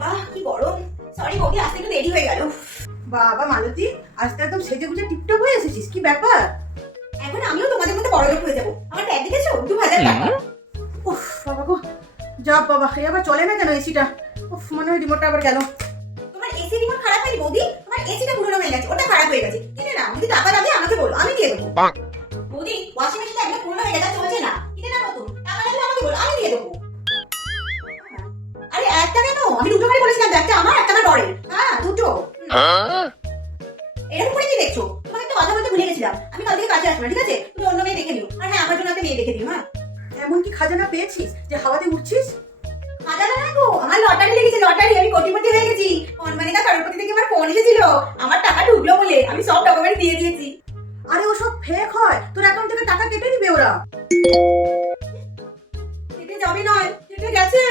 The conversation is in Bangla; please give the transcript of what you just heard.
বাবা কি গরম। সরি বৌদি, আসতে একটু দেরি হয়ে গেল। বাবা মালতী, আজকে একদম সেজে গুজে টিপটপ হয়ে এসেছিস, কি ব্যাপার? এখন আমিও তোমাদের মধ্যে বড় লোক হয়ে যাবো। আমার ব্যাগ দেখেছো? 2000 টাকা। উফ বাবা গো, যা বাবা, এই আবার চলে না কেন এসিটা? উফ, মনে হয় রিমোটটা আবার গেল। তোমার এসি রিমোট খারাপ হয়নি বৌদি, তোমার এসিটা পুরনো হয়ে গেছে, ওটা খারাপ হয়ে গেছে। কিনে নাও, যদি টাকা লাগে আমাকে বলো, আমি দিয়ে দেবো। বৌদি ওয়াশিং মেশিনটা একদম পুরনো হয়ে গেছে, চলছে না, কিনে নাও নতুন। টাকা লাগলে আমাকে বলো, আমি দিয়ে দেবো। আরে একটা কেন, আমি দুটো করে বলেছিলাম, একটা আমার একটা আমার বরের। হ্যাঁ দুটো। এরকম করে কি দেখছো? তোমাকে একটা কথা বলতে ভুলে গেছিলাম, আমি কাল থেকে কাজে আসবো না, ঠিক আছে? তুমি অন্য মেয়ে দেখে নিও, আর হ্যাঁ আমার জন্য একটা মেয়ে দেখে দিও। হ্যাঁ, এমন কি খাজানা পেয়েছিস যে হাওয়াতে উঠছিস? খাজানা না গো, আমার লটারি লেগেছে, লটারি, আমি কোটিপতি হয়ে গেছি। কোম্পানিটা কারোরপতি থেকে আমার ফোন এসেছিল, আমার টাকা ঢুকলো বলে আমি সব ডকুমেন্ট দিয়ে দিয়েছি। আরে ওসব ফেক হয়, তোর অ্যাকাউন্ট থেকে টাকা কেটে নিবে ওরা। কেটে যাবে নয়, কেটে গেছে।